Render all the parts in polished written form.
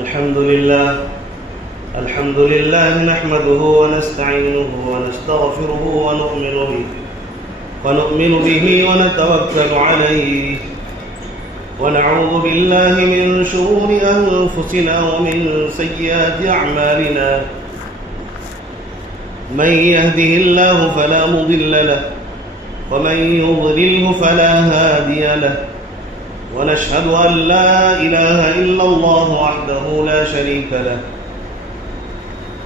الحمد لله نحمده ونستعينه ونستغفره ونؤمن به ونتوكل عليه ونعوذ بالله من شرور أنفسنا ومن سيئات أعمالنا من يهده الله فلا مضل له ومن يضلله فلا هادي له ونشهد أن لا إله إلا الله وحده لا شريك له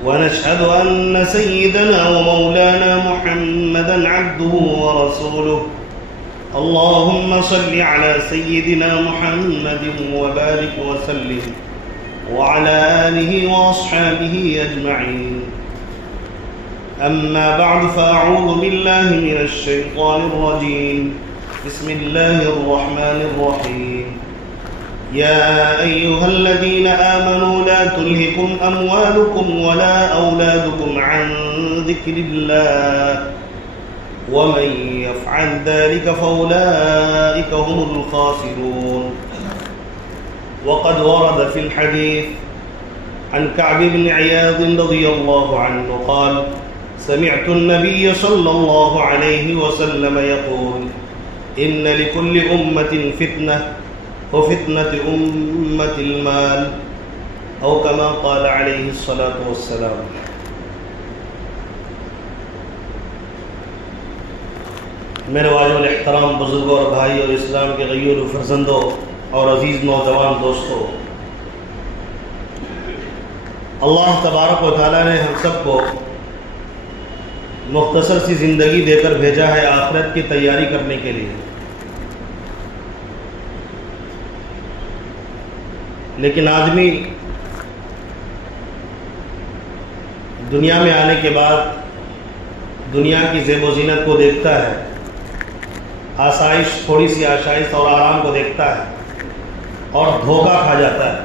ونشهد أن سيدنا ومولانا محمدا عبده ورسوله اللهم صل على سيدنا محمد وبارك وسلم وعلى آله وأصحابه أجمعين أما بعد فأعوذ بالله من الشيطان الرجيم بسم الله الرحمن الرحيم يا أيها الذين آمنوا لا تلهكم أموالكم ولا أولادكم عن ذكر الله ومن يفعل ذلك فأولئك هم الخاسرون وقد ورد في الحديث عن كعب بن عياض رضي الله عنه قال سمعت النبي صلى الله عليه وسلم يقول إن لكل أمة فتنة وفتنة أمة المال أو كما قال عليه الصلاة والسلام. میرے واجب الاحترام بزرگوں اور بھائی اور اسلام کے غیور فرزندوں اور عزیز نوجوان دوستوں، اللہ تبارک و تعالیٰ نے ہم سب کو مختصر سی زندگی دے کر بھیجا ہے آخرت کی تیاری کرنے کے لیے، لیکن آدمی دنیا میں آنے کے بعد دنیا کی زیب و زینت کو دیکھتا ہے، آسائش، تھوڑی سی آسائش اور آرام کو دیکھتا ہے اور دھوکہ کھا جاتا ہے۔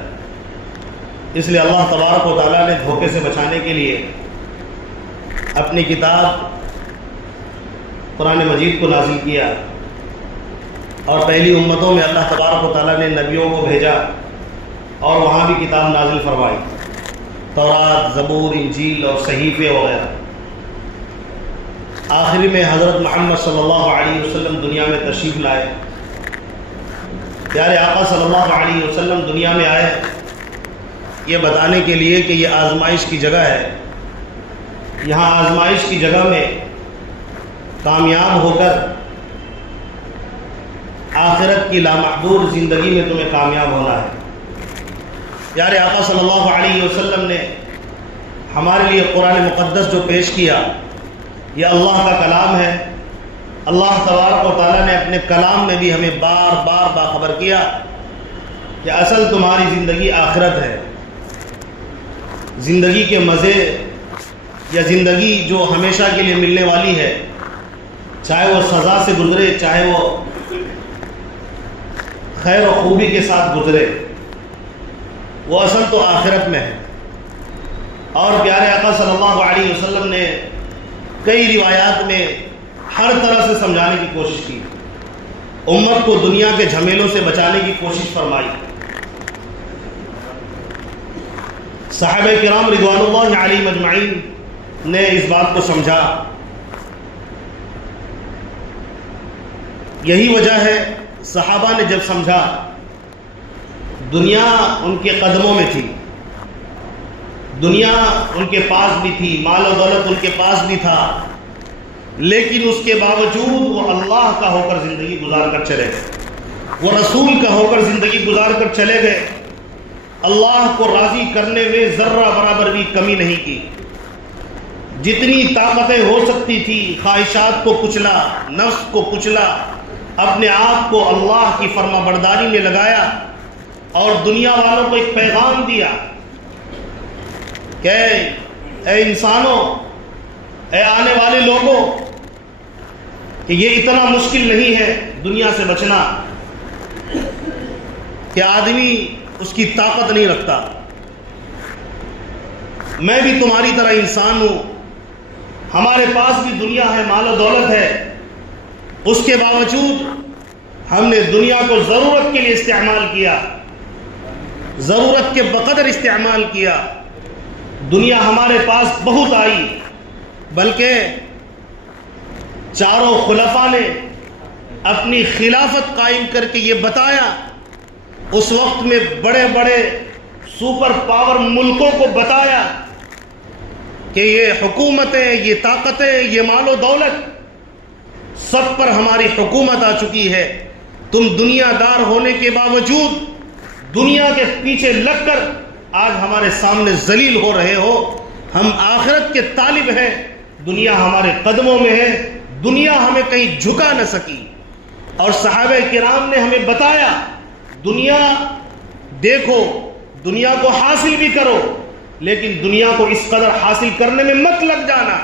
اس لیے اللہ تبارک و تعالیٰ نے دھوکے سے بچانے کے لیے اپنی کتاب قرآن مجید کو نازل کیا، اور پہلی امتوں میں اللہ تبارک و تعالیٰ نے نبیوں کو بھیجا اور وہاں بھی کتاب نازل فرمائی، تورات، زبور، انجیل اور صحیفے وغیرہ۔ آخری میں حضرت محمد صلی اللہ علیہ وسلم دنیا میں تشریف لائے۔ پیارے آقا صلی اللہ علیہ وسلم دنیا میں آئے یہ بتانے کے لیے کہ یہ آزمائش کی جگہ ہے، یہاں آزمائش کی جگہ میں کامیاب ہو کر آخرت کی لامحدود زندگی میں تمہیں کامیاب ہونا ہے۔ پیارے آقا صلی اللہ علیہ وسلم نے ہمارے لیے قرآن مقدس جو پیش کیا یہ اللہ کا کلام ہے۔ اللہ تبارک و تعالیٰ نے اپنے کلام میں بھی ہمیں بار بار باخبر کیا کہ اصل تمہاری زندگی آخرت ہے۔ زندگی کے مزے یا زندگی جو ہمیشہ کے لیے ملنے والی ہے، چاہے وہ سزا سے گزرے چاہے وہ خیر و خوبی کے ساتھ گزرے، وہ اصل تو آخرت میں ہے۔ اور پیارے آقا صلی اللہ علیہ وسلم نے کئی روایات میں ہر طرح سے سمجھانے کی کوشش کی، امت کو دنیا کے جھمیلوں سے بچانے کی کوشش فرمائی۔ صحابہ کرام رضوان اللہ علیہم اجمعین نے اس بات کو سمجھا۔ یہی وجہ ہے صحابہ نے جب سمجھا دنیا ان کے قدموں میں تھی، دنیا ان کے پاس بھی تھی، مال و دولت ان کے پاس بھی تھا، لیکن اس کے باوجود وہ اللہ کا ہو کر زندگی گزار کر چلے گئے، وہ رسول کا ہو کر زندگی گزار کر چلے گئے، اللہ کو راضی کرنے میں ذرہ برابر بھی کمی نہیں کی۔ جتنی طاقتیں ہو سکتی تھی خواہشات کو کچلا، نفس کو کچلا، اپنے آپ کو اللہ کی فرما برداری میں لگایا اور دنیا والوں کو ایک پیغام دیا کہ اے انسانوں، اے آنے والے لوگوں، کہ یہ اتنا مشکل نہیں ہے دنیا سے بچنا کہ آدمی اس کی طاقت نہیں رکھتا۔ میں بھی تمہاری طرح انسان ہوں، ہمارے پاس بھی دنیا ہے، مال و دولت ہے، اس کے باوجود ہم نے دنیا کو ضرورت کے لیے استعمال کیا، ضرورت کے بقدر استعمال کیا. دنیا ہمارے پاس بہت آئی، بلکہ چاروں خلفاء نے اپنی خلافت قائم کر کے یہ بتایا، اس وقت میں بڑے بڑے سپر پاور ملکوں کو بتایا کہ یہ حکومتیں، یہ طاقتیں، یہ مال و دولت سب پر ہماری حکومت آ چکی ہے. تم دنیا دار ہونے کے باوجود دنیا کے پیچھے لگ کر آج ہمارے سامنے ذلیل ہو رہے ہو. ہم آخرت کے طالب ہیں، دنیا ہمارے قدموں میں ہے، دنیا ہمیں کہیں جھکا نہ سکی. اور صحابہ کرام نے ہمیں بتایا دنیا دیکھو، دنیا کو حاصل بھی کرو، لیکن دنیا کو اس قدر حاصل کرنے میں مت لگ جانا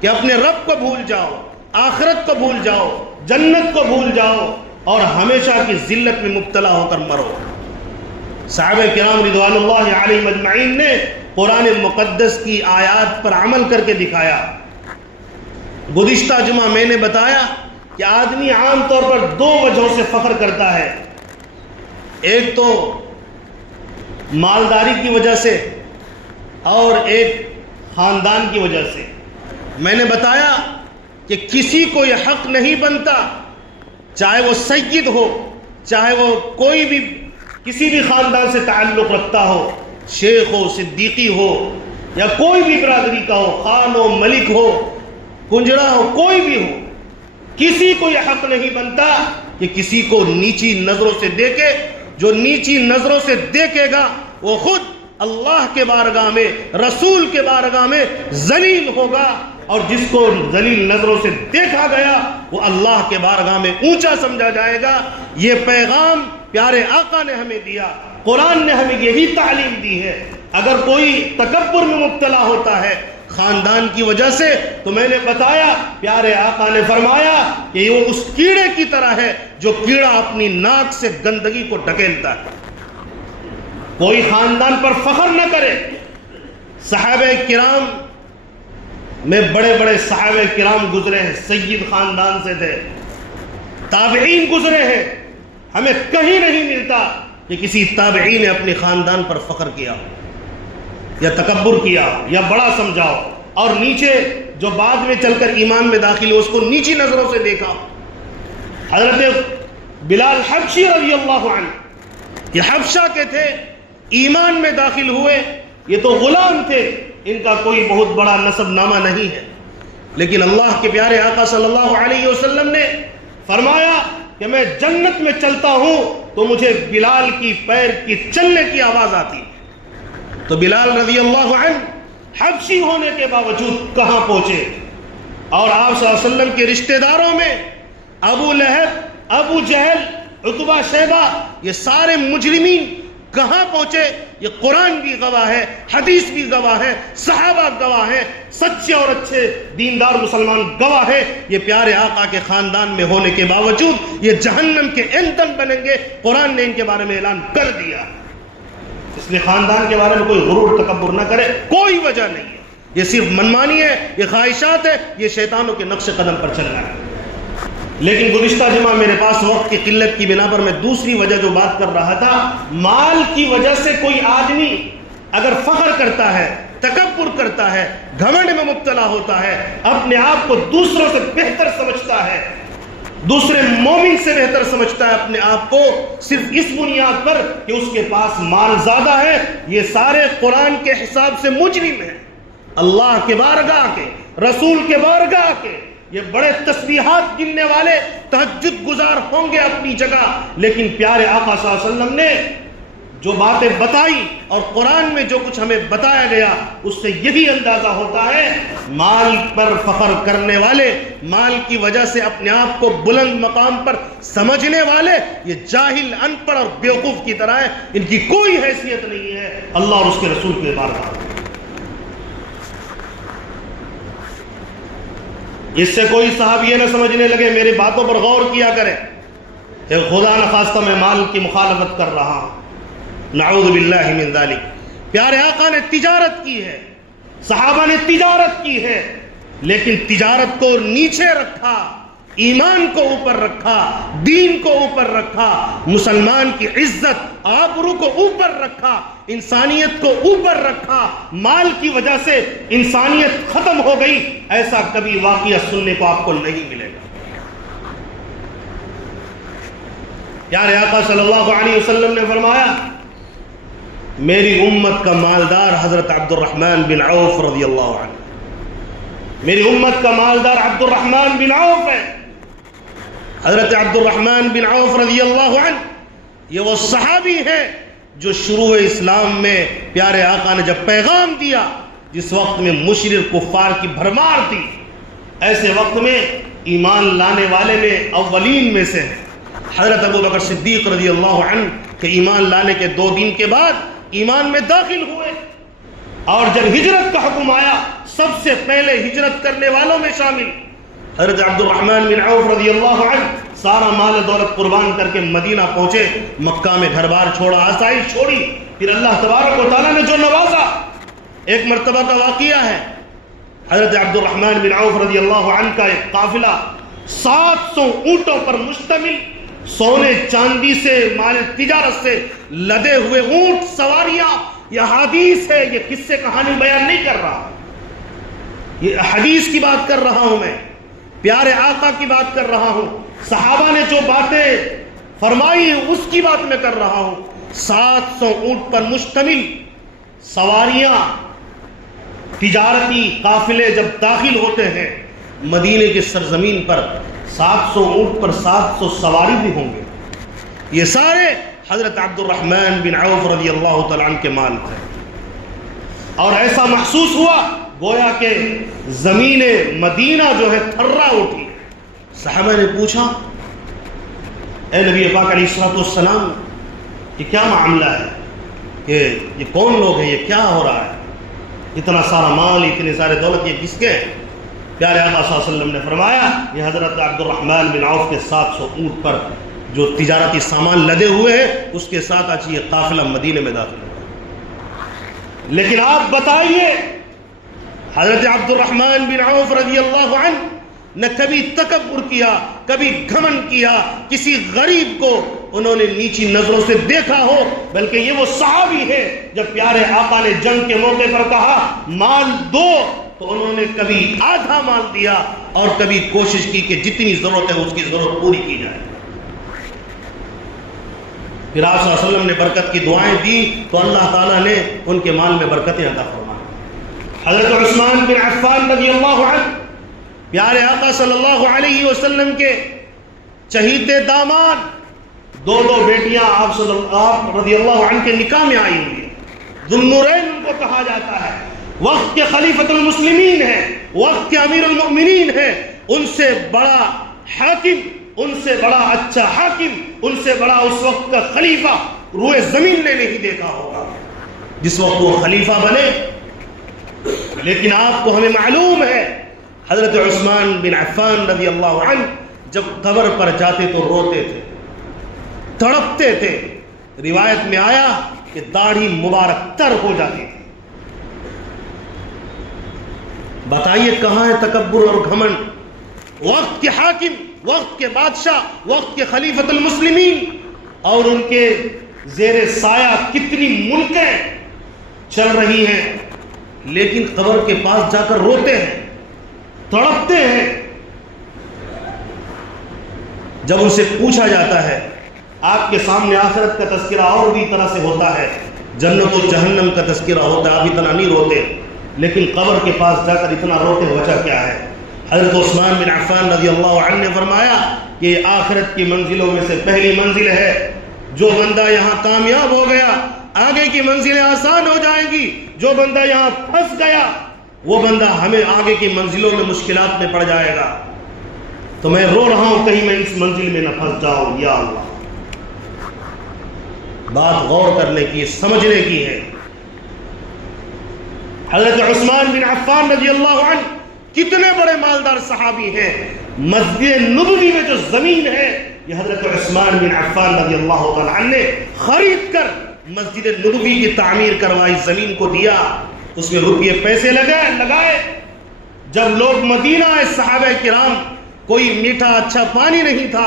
کہ اپنے رب کو بھول جاؤ، آخرت کو بھول جاؤ، جنت کو بھول جاؤ اور ہمیشہ کی ذلت میں مبتلا ہو کر مرو. صحابہ کرام رضوان اللہ علیہم اجمعین نے قرآن مقدس کی آیات پر عمل کر کے دکھایا. گزشتہ جمعہ میں نے بتایا کہ آدمی عام طور پر دو وجہوں سے فخر کرتا ہے. ایک تو مالداری کی وجہ سے اور ایک خاندان کی وجہ سے. میں نے بتایا کہ کسی کو یہ حق نہیں بنتا، چاہے وہ سید ہو، چاہے وہ کوئی بھی کسی بھی خاندان سے تعلق رکھتا ہو، شیخ ہو، صدیقی ہو، یا کوئی بھی برادری کا ہو، خان ہو، ملک ہو، کنجرا ہو، کوئی بھی ہو، کسی کو یہ حق نہیں بنتا کہ کسی کو نیچی نظروں سے دیکھے. جو نیچی نظروں سے دیکھے گا وہ خود اللہ کے بارگاہ میں، رسول کے بارگاہ میں ذلیل ہوگا، اور جس کو ذلیل نظروں سے دیکھا گیا وہ اللہ کے بارگاہ میں اونچا سمجھا جائے گا. یہ پیغام پیارے آقا نے ہمیں دیا، قرآن نے ہمیں یہی تعلیم دی ہے. اگر کوئی تکبر میں مبتلا ہوتا ہے خاندان کی وجہ سے، تو میں نے بتایا پیارے آقا نے فرمایا کہ وہ اس کیڑے کی طرح ہے جو کیڑا اپنی ناک سے گندگی کو ڈھکیلتا ہے. کوئی خاندان پر فخر نہ کرے. صحابہ کرام میں بڑے بڑے صحابہ کرام گزرے ہیں، سید خاندان سے تھے، تابعین گزرے ہیں. ہمیں کہیں نہیں ملتا کہ کسی تابعی نے اپنے خاندان پر فخر کیا یا تکبر کیا یا بڑا سمجھاؤ، اور نیچے جو بعد میں چل کر ایمان میں داخل ہو اس کو نیچی نظروں سے دیکھا. حضرت بلال حبشی رضی اللہ عنہ یہ حبشہ کے تھے، ایمان میں داخل ہوئے. یہ تو غلام تھے، ان کا کوئی بہت بڑا نسب نامہ نہیں ہے، لیکن اللہ کے پیارے آقا صلی اللہ علیہ وسلم نے فرمایا کہ میں جنت میں چلتا ہوں تو مجھے بلال کی پیر کی چلنے کی آواز آتی. تو بلال رضی اللہ عنہ حبشی ہونے کے باوجود کہاں پہنچے، اور آپ صلی اللہ علیہ وسلم کے رشتہ داروں میں ابو لہب، ابو جہل، عتبہ، شیبہ، یہ سارے مجرمین کہاں پہنچے. یہ قرآن بھی گواہ ہے، حدیث بھی گواہ ہے، صحابہ گواہ ہیں، سچے اور اچھے دیندار مسلمان گواہ ہیں. یہ پیارے آقا کے خاندان میں ہونے کے باوجود یہ جہنم کے ایندھن بنیں گے. قرآن نے ان کے بارے میں اعلان کر دیا. اس لیے خاندان کے بارے میں کوئی غرور تکبر نہ کرے، کوئی وجہ نہیں ہے. یہ صرف منمانی ہے، یہ خواہشات ہے، یہ شیطانوں کے نقش قدم پر چلنا ہے. لیکن گزشتہ جمعہ میرے پاس وقت کی قلت کی بنا پر میں دوسری وجہ جو بات کر رہا تھا، مال کی وجہ سے کوئی آدمی اگر فخر کرتا ہے، تکبر کرتا ہے، گھمنڈ میں مبتلا ہوتا ہے، اپنے آپ کو دوسروں سے بہتر سمجھتا ہے، دوسرے مومن سے بہتر سمجھتا ہے اپنے آپ کو، صرف اس بنیاد پر کہ اس کے پاس مال زیادہ ہے، یہ سارے قرآن کے حساب سے مجرم ہیں. اللہ کے بارگاہ کے، رسول کے بارگاہ کے یہ بڑے تسبیحات گننے والے تہجد گزار ہوں گے اپنی جگہ، لیکن پیارے آقا صلی اللہ علیہ وسلم نے جو باتیں بتائی اور قرآن میں جو کچھ ہمیں بتایا گیا اس سے یہی اندازہ ہوتا ہے مال پر فخر کرنے والے، مال کی وجہ سے اپنے آپ کو بلند مقام پر سمجھنے والے یہ جاہل، ان پڑھ اور بیوقوف کی طرح ہیں. ان کی کوئی حیثیت نہیں ہے اللہ اور اس کے رسول کے بارگاہ. اس سے کوئی صاحب یہ نہ سمجھنے لگے، میری باتوں پر غور کیا کریں کہ خدا نخواستہ میں مال کی مخالفت کر رہا ہوں، نعوذ باللہ من ذالک. پیارے آقا نے تجارت کی ہے، صحابہ نے تجارت کی ہے، لیکن تجارت کو نیچے رکھا، ایمان کو اوپر رکھا، دین کو اوپر رکھا، مسلمان کی عزت آبرو کو اوپر رکھا، انسانیت کو اوپر رکھا، مال کی وجہ سے انسانیت ختم ہو گئی، ایسا کبھی واقعہ سننے کو آپ کو نہیں ملے گا۔ پیارے آقا صلی اللہ علیہ وسلم نے فرمایا میری امت کا مالدار حضرت عبد الرحمن بن عوف رضی اللہ عنہ، میری امت کا مالدار عبد الرحمن بن عوف ہے۔ حضرت عبد الرحمن بن عوف رضی اللہ عنہ یہ وہ صحابی ہیں جو شروع اسلام میں پیارے آقا نے جب پیغام دیا، جس وقت میں مشرک کفار کی بھرمار تھی، ایسے وقت میں ایمان لانے والے میں اولین میں سے ہیں۔ حضرت ابو بکر صدیق رضی اللہ عنہ کے ایمان لانے کے 2 دن کے بعد ایمان میں داخل ہوئے، اور جب ہجرت کا حکم آیا سب سے پہلے ہجرت کرنے والوں میں شامل حضرت عبد الرحمن بن عوف رضی اللہ عنہ سارا مال دولت قربان کر کے مدینہ پہنچے، مکہ میں گھر بار چھوڑا، آسائش چھوڑی، پھر اللہ تبارک و تعالیٰ نے جو نوازا۔ ایک مرتبہ کا واقعہ ہے، حضرت عبد الرحمن بن عوف رضی اللہ عنہ کا ایک قافلہ 700 اونٹوں پر مشتمل، سونے چاندی سے مال تجارت سے لدے ہوئے اونٹ سواریاں، یہ حدیث ہے، یہ قصے کہانی بیان نہیں کر رہا، یہ حدیث کی بات کر رہا ہوں، میں پیارے آقا کی بات کر رہا ہوں، صحابہ نے جو باتیں فرمائی اس کی بات میں کر رہا ہوں۔ 700 اونٹ پر مشتمل سواریاں، تجارتی قافلے جب داخل ہوتے ہیں مدینے کی سرزمین پر، 700 اونٹ پر 700 سواری بھی ہوں گے، یہ سارے حضرت عبد الرحمن بن عوف رضی اللہ تعالیٰ عنہ کے مال تھے، اور ایسا محسوس ہوا گویا کہ زمین مدینہ جو ہے تھرا اٹھی۔ صحابہ نے پوچھا اے نبی پاک علیہ الصلوۃ والسلام یہ کیا معاملہ ہے، کہ یہ کون لوگ ہیں، یہ کیا ہو رہا ہے، اتنا سارا مال، اتنے سارے دولت، یہ کس کے ہیں؟ پیارے آقا صلی اللہ علیہ وسلم نے فرمایا یہ حضرت عبد الرحمن بن عوف کے 700 اونٹ پر جو تجارتی سامان لدے ہوئے ہیں اس کے ساتھ آج یہ قافلہ مدینے میں داخل ہوا۔ لیکن آپ بتائیے حضرت عبد الرحمن بن عوف رضی اللہ عنہ نہ کبھی تکبر کیا، کبھی گھمنڈ کیا، کسی غریب کو انہوں نے نیچی نظروں سے دیکھا ہو، بلکہ یہ وہ صحابی ہے جب پیارے آقا نے جنگ کے موقع پر کہا مال دو تو انہوں نے کبھی آدھا مال دیا اور کبھی کوشش کی کہ جتنی ضرورت ہے اس کی ضرورت پوری کی جائے۔ پھر آپ صلی اللہ علیہ وسلم نے برکت کی دعائیں دی تو اللہ تعالیٰ نے ان کے مال میں برکتیں عطا فرمائیں۔ حضرت عثمان بن عفان رضی اللہ عنہ پیارے آقا صلی اللہ علیہ وسلم کے چہیتے داماد، 2 بیٹیاں آپ رضی اللہ عنہ کے نکاح میں آئی ہوئی ہیں، ذو النورین ان کو کہا جاتا ہے، وقت کے خلیفۃ المسلمین ہیں، وقت کے امیر المؤمنین ہیں، ان سے بڑا حاکم، ان سے بڑا اچھا حاکم، ان سے بڑا اس وقت کا خلیفہ روئے زمین نے نہیں دیکھا ہوگا جس وقت وہ خلیفہ بنے۔ لیکن آپ کو ہمیں معلوم ہے حضرت عثمان بن عفان رضی اللہ عنہ جب قبر پر جاتے تو روتے تھے، تڑپتے تھے، روایت میں آیا کہ داڑھی مبارک تر ہو جاتی تھی۔ بتائیے کہاں ہے تکبر اور گھمنڈ؟ وقت کے حاکم، وقت کے بادشاہ، وقت کے خلیفۃ المسلمین، اور ان کے زیر سایہ کتنی ملکیں چل رہی ہیں، لیکن قبر کے پاس جا کر روتے ہیں، تڑپتے ہیں۔ جب ان سے پوچھا جاتا ہے، آپ کے سامنے آخرت کا تذکرہ اور بھی طرح سے ہوتا ہے، جنت و جہنم کا تذکرہ ہوتا ہے، آپ اتنا نہیں روتے، لیکن قبر کے پاس جا کر اتنا روتے، وجہ کیا ہے؟ حضرت عثمان بن عفان رضی اللہ عنہ نے فرمایا کہ آخرت کی منزلوں میں سے پہلی منزل ہے، جو بندہ یہاں کامیاب ہو گیا آگے کی منزلیں آسان ہو جائیں گی، جو بندہ یہاں پھنس گیا وہ بندہ ہمیں آگے کی منزلوں میں مشکلات میں پڑ جائے گا۔ تو میں رو رہا ہوں کہیں میں اس منزل میں نہ پھنس جاؤں، یا اللہ۔ بات غور کرنے کی، سمجھنے کی ہے۔ حضرت عثمان بن عفان رضی اللہ عنہ کتنے بڑے مالدار صحابی ہیں، مسجد نبوی میں جو زمین ہے یہ حضرت عثمان بن عفان رضی اللہ تعالیٰ عنہ نے خرید کر مسجد نبوی کی تعمیر کروائی، زمین کو دیا، اس میں روپیے پیسے لگائے۔ جب لوگ مدینہ آئے صحابہ کرام کوئی میٹھا اچھا پانی نہیں تھا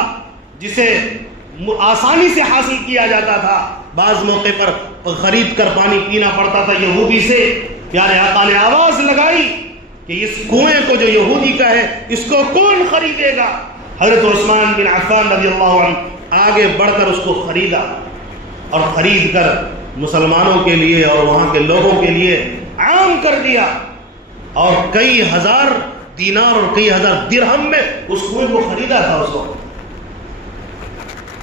جسے آسانی سے حاصل کیا جاتا تھا، بعض موقع پر خرید کر پانی پینا پڑتا تھا یہودی سے۔ پیارے آقا نے آواز لگائی کہ اس کنویں کو جو یہودی کا ہے اس کو کون خریدے گا؟ حضرت عثمان بن عفان رضی اللہ عنہ آگے بڑھ کر اس کو خریدا، اور خرید کر مسلمانوں کے لیے اور وہاں کے لوگوں کے لیے عام کر دیا، اور کئی ہزار دینار اور کئی ہزار درہم میں اس کنویں کو خریدا تھا۔ اس وقت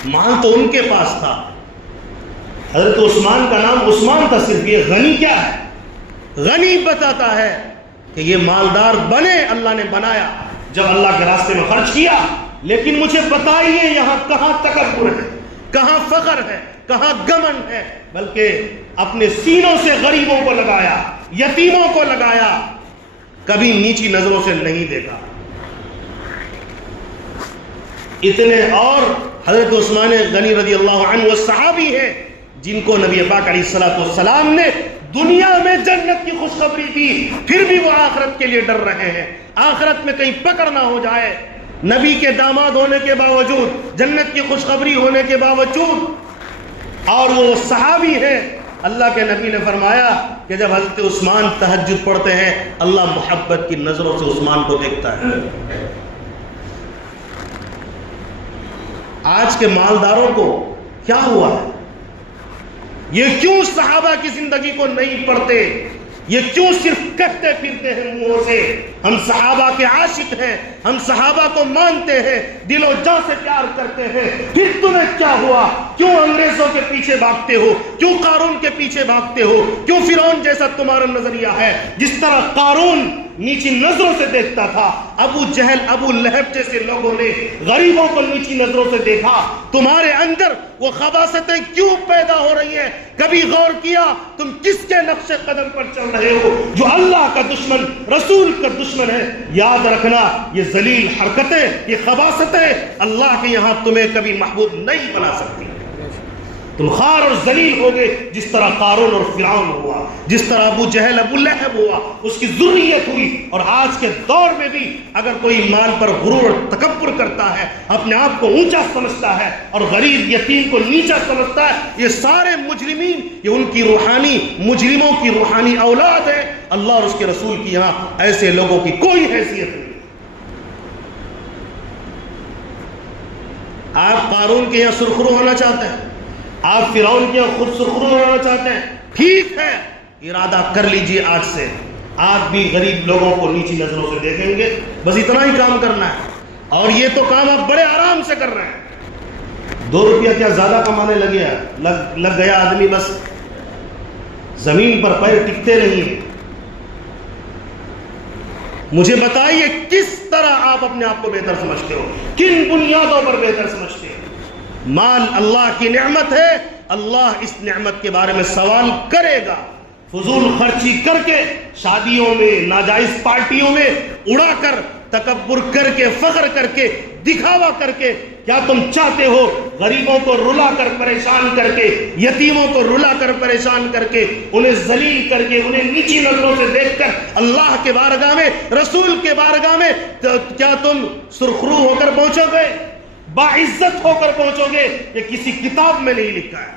مال تو ان کے پاس تھا۔ حضرت عثمان کا نام عثمان تھا صرف، یہ غنی کیا ہے؟ غنی بتاتا ہے کہ یہ مالدار بنے، اللہ نے بنایا جب اللہ کے راستے میں خرچ کیا، لیکن مجھے بتائیے یہاں کہاں تکبر ہے، کہاں فخر ہے، کہاں گمن ہے؟ بلکہ اپنے سینوں سے غریبوں کو لگایا، یتیموں کو لگایا، کبھی نیچی نظروں سے نہیں دیکھا۔ اتنے اور حضرت عثمان غنی رضی اللہ عنہ وہ صحابی ہیں جن کو نبی پاک علیہ الصلوۃ والسلام نے دنیا میں جنت کی خوشخبری دی، پھر بھی وہ آخرت کے لیے ڈر رہے ہیں، آخرت میں کہیں پکڑ نہ ہو جائے۔ نبی کے داماد ہونے کے باوجود، جنت کی خوشخبری ہونے کے باوجود، اور وہ صحابی ہیں۔ اللہ کے نبی نے فرمایا کہ جب حضرت عثمان تہجد پڑھتے ہیں اللہ محبت کی نظروں سے عثمان کو دیکھتا ہے۔ آج کے مالداروں کو کیا ہوا ہے؟ یہ کیوں صحابہ کی زندگی کو نہیں پڑھتے؟ یہ کیوں صرف کہتے پھرتے ہیں منہوں سے ہم صحابہ کے عاشق ہیں، ہم صحابہ کو مانتے ہیں، دل و جان سے پیار کرتے ہیں؟ پھر تمہیں کیا ہوا؟ کیوں انگریزوں کے پیچھے بھاگتے ہو؟ کیوں قارون کے پیچھے بھاگتے ہو؟ کیوں فرعون جیسا تمہارا نظریہ ہے؟ جس طرح قارون نیچی نظروں سے دیکھتا تھا، ابو جہل، ابو لہب جیسے لوگوں نے غریبوں کو نیچی نظروں سے دیکھا، تمہارے اندر وہ خباثتیں کیوں پیدا ہو رہی ہیں؟ کبھی غور کیا تم کس کے نقش قدم پر چل رہے ہو؟ جو اللہ کا دشمن، رسول کا دشمن ہے۔ یاد رکھنا یہ ذلیل حرکتیں، یہ خباثتیں اللہ کے یہاں تمہیں کبھی محبوب نہیں بنا سکتی۔ تم خار اور ذلیل ہوگے جس طرح قارون اور فرعون ہوا، جس طرح ابو جہل، ابو لہب ہوا، اس کی ذریت ہوئی۔ اور آج کے دور میں بھی اگر کوئی مال پر غرور اور تکبر کرتا ہے، اپنے آپ کو اونچا سمجھتا ہے اور غریب یتیم کو نیچا سمجھتا ہے، یہ سارے مجرمین، یہ ان کی روحانی، مجرموں کی روحانی اولاد ہے۔ اللہ اور اس کے رسول کی یہاں ایسے لوگوں کی کوئی حیثیت نہیں۔ آپ قارون کے یہاں سرخرو ہونا چاہتے ہیں، آپ فرعون کے یہاں خود سرخرو ہونا چاہتے ہیں، ٹھیک ہے، ارادہ کر لیجئے آج سے آپ بھی غریب لوگوں کو نیچی نظروں سے دیکھیں گے، بس اتنا ہی کام کرنا ہے۔ اور یہ تو کام آپ بڑے آرام سے کر رہے ہیں۔ 2 روپیہ کیا زیادہ کمانے لگ گیا آدمی، بس زمین پر پیر ٹکتے نہیں ہیں۔ مجھے بتائیے کس طرح آپ اپنے آپ کو بہتر سمجھتے ہو، کن بنیادوں پر بہتر سمجھتے ہیں؟ مال اللہ کی نعمت ہے، اللہ اس نعمت کے بارے میں سوال کرے گا۔ فضول خرچی کر کے، شادیوں میں، ناجائز پارٹیوں میں اڑا کر، تکبر کر کے، فخر کر کے، دکھاوا کر کے، کیا تم چاہتے ہو غریبوں کو رلا کر پریشان کر کے، یتیموں کو رلا کر پریشان کر کے، انہیں ذلیل کر کے، انہیں نیچی نظروں سے دیکھ کر اللہ کے بارگاہ میں، رسول کے بارگاہ میں کیا تم سرخرو ہو کر پہنچو گے، باعزت ہو کر پہنچو گے؟ یہ کسی کتاب میں نہیں لکھا ہے،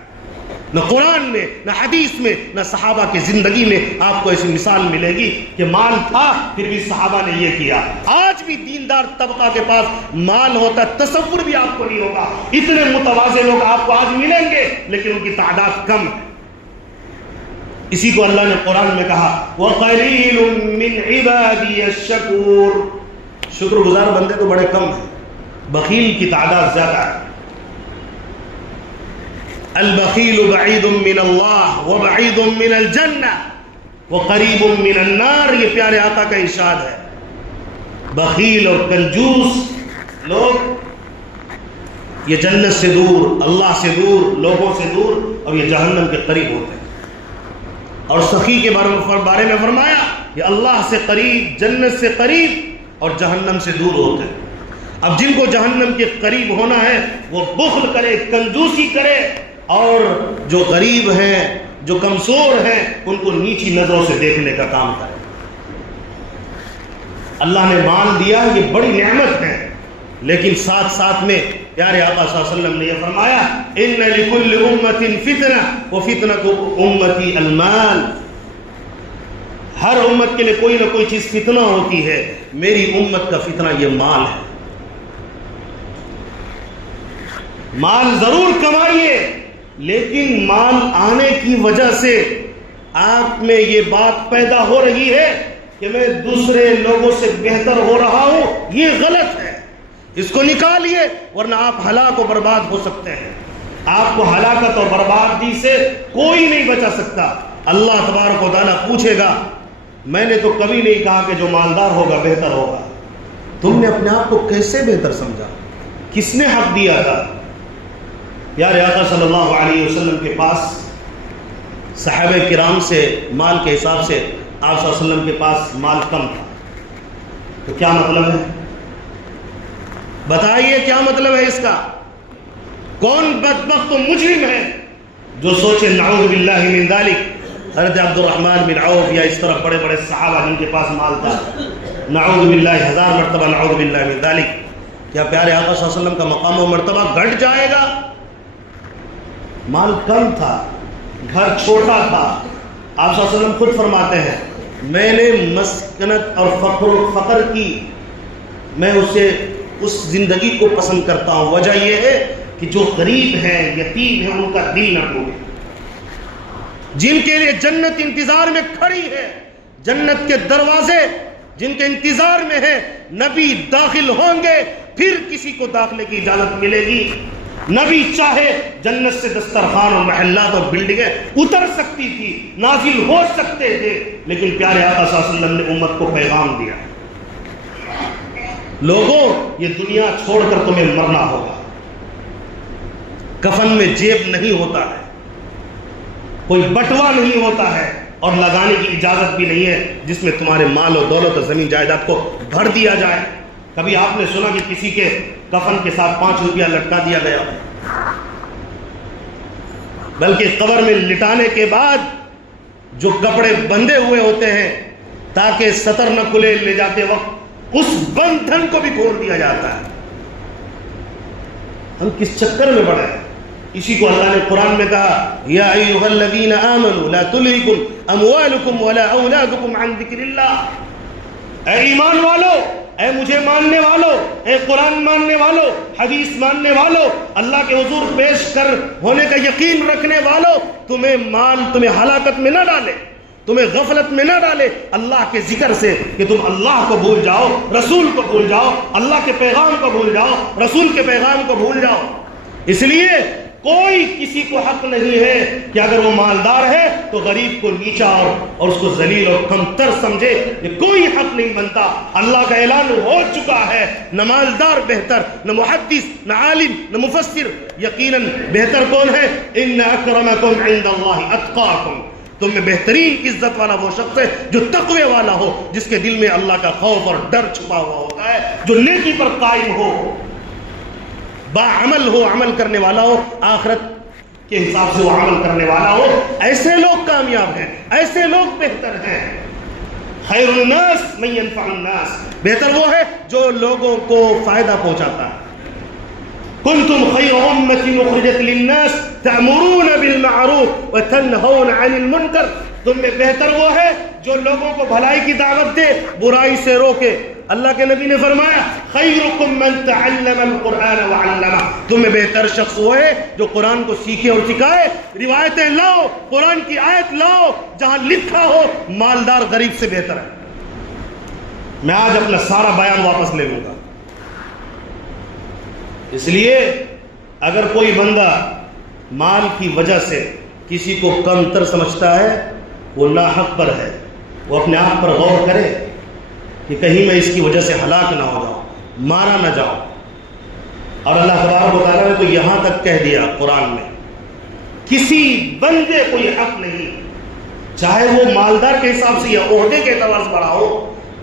نہ قرآن میں، نہ حدیث میں، نہ صحابہ کی زندگی میں آپ کو ایسی مثال ملے گی کہ مال تھا پھر بھی صحابہ نے یہ کیا۔ آج بھی دیندار طبقہ کے پاس مال ہوتا، تصور بھی آپ کو نہیں ہوگا۔ اتنے متواضع لوگ آپ کو آج ملیں گے لیکن ان کی تعداد کم ہے۔ اسی کو اللہ نے قرآن میں کہا وَقَلِيلٌ مِّنْ عِبَادِيَ الشَّكُورُ، شکر گزار بندے تو بڑے کم ہیں، بخیل کی تعداد زیادہ ہے۔ البخیل بعید من اللہ وبعید من الجنہ وقریب من النار، یہ پیارے آقا کا ارشاد ہے۔ بخیل اور کنجوس لوگ یہ جنت سے دور، اللہ سے دور، لوگوں سے دور، اور یہ جہنم کے قریب ہوتے ہیں۔ اور سخی کے بارے میں فرمایا یہ اللہ سے قریب، جنت سے قریب اور جہنم سے دور ہوتے ہیں۔ اب جن کو جہنم کے قریب ہونا ہے وہ بخل کرے، کنجوسی کرے، اور جو غریب ہیں، جو کمزور ہیں، ان کو نیچی نظروں سے دیکھنے کا کام کرے۔ اللہ نے مال دیا، یہ بڑی نعمت ہے، لیکن ساتھ ساتھ میں پیارے آقا صلی اللہ علیہ وسلم نے یہ فرمایا ان لکل امت فتنہ وفتنۃ امتی المال، ہر امت کے لیے کوئی نہ کوئی چیز فتنہ ہوتی ہے، میری امت کا فتنہ یہ مال ہے۔ مال ضرور کمائیے، لیکن مال آنے کی وجہ سے آپ میں یہ بات پیدا ہو رہی ہے کہ میں دوسرے لوگوں سے بہتر ہو رہا ہوں، یہ غلط ہے، اس کو نکالیے، ورنہ آپ ہلاک و برباد ہو سکتے ہیں۔ آپ کو ہلاکت اور بربادی سے کوئی نہیں بچا سکتا۔ اللہ تبارک و تعالیٰ پوچھے گا میں نے تو کبھی نہیں کہا کہ جو مالدار ہوگا بہتر ہوگا، تم نے اپنے آپ کو کیسے بہتر سمجھا؟ کس نے حق دیا تھا؟ پیارے آقا صلی اللہ علیہ وسلم کے پاس صحابہ کرام سے مال کے حساب سے آپ صلی اللہ علیہ وسلم کے پاس مال کم تھا، تو کیا مطلب ہے؟ بتائیے کیا مطلب ہے اس کا؟ کون بدبخت و مجرم ہے جو سوچے نعوذ باللہ من ذالک، حضرت عبد الرحمن بن عوف یا اس طرح بڑے بڑے صحابہ جن کے پاس مال تھا، نعوذ باللہ، ہزار مرتبہ نعوذ باللہ من ذالک، کیا پیارے آقا صلی اللہ علیہ وسلم کا مقام و مرتبہ گھٹ جائے گا؟ مال کم تھا، گھر چھوٹا تھا، آپ صلی اللہ علیہ وسلم خود فرماتے ہیں میں نے مسکنت اور فقر کی، میں اس زندگی کو پسند کرتا ہوں، وجہ یہ ہے کہ جو غریب ہیں، یتیم ہیں، ان کا دل نہ ٹوٹے، جن کے لیے جنت انتظار میں کھڑی ہے، جنت کے دروازے جن کے انتظار میں ہیں، نبی داخل ہوں گے پھر کسی کو داخلے کی اجازت ملے گی۔ نبی چاہے جنت سے دسترخوان اور محلات اور بلڈنگیں اتر سکتی تھی، نازل ہو سکتے تھے، لیکن پیارے آقا صلی اللہ علیہ وسلم نے امت کو پیغام دیا لوگوں یہ دنیا چھوڑ کر تمہیں مرنا ہوگا، کفن میں جیب نہیں ہوتا ہے، کوئی بٹوا نہیں ہوتا ہے، اور لگانے کی اجازت بھی نہیں ہے جس میں تمہارے مال و دولت اور زمین جائیداد کو بھر دیا جائے۔ کبھی آپ نے سنا کہ کسی کے کفن کے ساتھ 5 روپیہ لٹکا دیا گیا؟ بلکہ قبر میں لٹانے کے بعد جو کپڑے بندھے ہوئے ہوتے ہیں تاکہ سطر نہ کھلے، لے جاتے وقت اس بندھن کو بھی کھول دیا جاتا ہے۔ ہم کس چکر میں پڑے ہیں؟ اسی کو اللہ نے قرآن میں کہا یا ایھا الذین آمنوا لا تلہکم اموالکم ولا اولادکم عن ذکر اللہ، اے ایمان والو، اے مجھے ماننے والو، اے قرآن ماننے والو، حدیث ماننے والو، اللہ کے حضور پیش کر ہونے کا یقین رکھنے والو، تمہیں مال تمہیں ہلاکت میں نہ ڈالے، تمہیں غفلت میں نہ ڈالے اللہ کے ذکر سے، کہ تم اللہ کو بھول جاؤ، رسول کو بھول جاؤ، اللہ کے پیغام کو بھول جاؤ، رسول کے پیغام کو بھول جاؤ۔ اس لیے کوئی کسی کو حق نہیں ہے کہ اگر وہ مالدار ہے تو غریب کو نیچا اور اس کو ذلیل اور کمتر سمجھے، یہ کوئی حق نہیں بنتا۔ اللہ کا اعلان ہو چکا ہے، نہ مالدار بہتر، نہ محدث، نہ عالم، نہ مفسر، یقیناً بہتر کون ہے؟ ان اکرمکم عند اللہ اتقاکم، تم میں بہترین عزت والا وہ شخص ہے جو تقوی والا ہو، جس کے دل میں اللہ کا خوف اور ڈر چھپا ہوا ہوتا ہے، جو نیکی پر قائم ہو، باعمل ہو، عمل کرنے والا ہو، آخرت کے حساب سے وہ عمل کرنے والا ہو۔ ایسے لوگ کامیاب ہیں، ایسے لوگ بہتر ہیں۔ خیر الناس من ينفع الناس، بہتر وہ ہے جو لوگوں کو فائدہ پہنچاتا ہے۔ کنتم خیر امۃ اخرجت للناس تأمرون بالمعروف وتنہون عن المنکر، تم میں بہتر وہ ہے جو لوگوں کو بھلائی کی دعوت دے، برائی سے روکے۔ اللہ کے نبی نے فرمایا خیرکم من تعلم القرآن وعلمہ، تم میں بہتر شخص وہ ہے جو قرآن کو سیکھے اور سکھائے۔ روایتیں لاؤ، قرآن کی آیت لاؤ جہاں لکھا ہو مالدار غریب سے بہتر ہے۔ میں آج اپنا سارا بیان واپس لے لوں گا۔ اس لیے اگر کوئی بندہ مال کی وجہ سے کسی کو کم تر سمجھتا ہے وہ ناحق پر ہے، وہ اپنے آپ پر غور کرے کہ کہیں میں اس کی وجہ سے ہلاک نہ ہو جاؤں، مارا نہ جاؤں۔ اور اللہ تبارک و تعالیٰ نے تو یہاں تک کہہ دیا قرآن میں کسی بندے کو یہ حق نہیں، چاہے وہ مالدار کے حساب سے یا عہدے کے اعتبار سے بڑا ہو،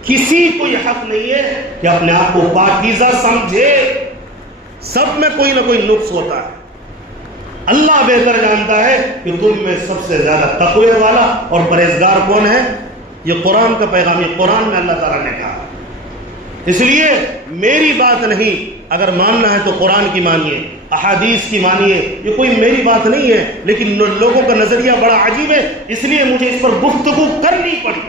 کسی کو یہ حق نہیں ہے کہ اپنے آپ کو پاکیزہ سمجھے۔ سب میں کوئی نہ کوئی نقص ہوتا ہے۔ اللہ بہتر جانتا ہے کہ تم میں سب سے زیادہ تقوی والا اور پرہیزگار کون ہے۔ یہ قرآن کا پیغام، یہ قرآن میں اللہ تعالیٰ نے کہا۔ اس لیے میری بات نہیں، اگر ماننا ہے تو قرآن کی مانیے، احادیث کی مانیے، یہ کوئی میری بات نہیں ہے، لیکن لوگوں کا نظریہ بڑا عجیب ہے، اس لیے مجھے اس پر گفتگو کرنی پڑی۔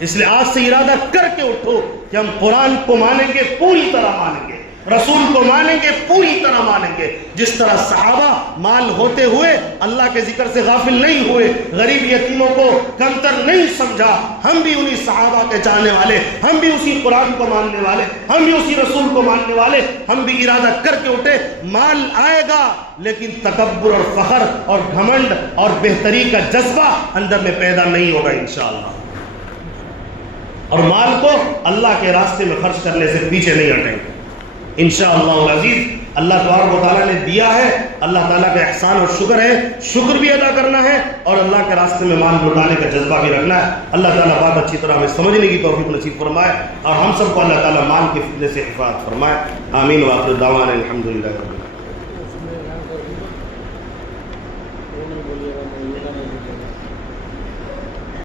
اس لیے آج سے ارادہ کر کے اٹھو کہ ہم قرآن کو مانیں گے، پوری طرح مانیں گے، رسول کو مانیں گے، پوری طرح مانیں گے۔ جس طرح صحابہ مال ہوتے ہوئے اللہ کے ذکر سے غافل نہیں ہوئے، غریب یتیموں کو کمتر نہیں سمجھا، ہم بھی انہی صحابہ کے چاہنے والے، ہم بھی اسی قرآن کو ماننے والے، ہم بھی اسی رسول کو ماننے والے، ہم بھی ارادہ کر کے اٹھے مال آئے گا لیکن تکبر اور فخر اور گھمنڈ اور بہتری کا جذبہ اندر میں پیدا نہیں ہوگا انشاءاللہ، اور مال کو اللہ کے راستے میں خرچ کرنے سے پیچھے نہیں ہٹیں گے انشاءاللہ العزیز۔ اللہ تبارک و تعالیٰ نے دیا ہے، اللہ تعالیٰ کا احسان اور شکر ہے، شکر بھی ادا کرنا ہے اور اللہ کے راستے میں مال لوٹانے کا جذبہ بھی رکھنا ہے۔ اللہ تعالیٰ بات اچھی طرح ہمیں سمجھنے کی توفیق نصیب فرمائے اور ہم سب کو اللہ تعالیٰ مال کے فتنے سے حفاظت فرمائے۔ آمین۔ وآخر دعوانا الحمدللہ رب العالمین۔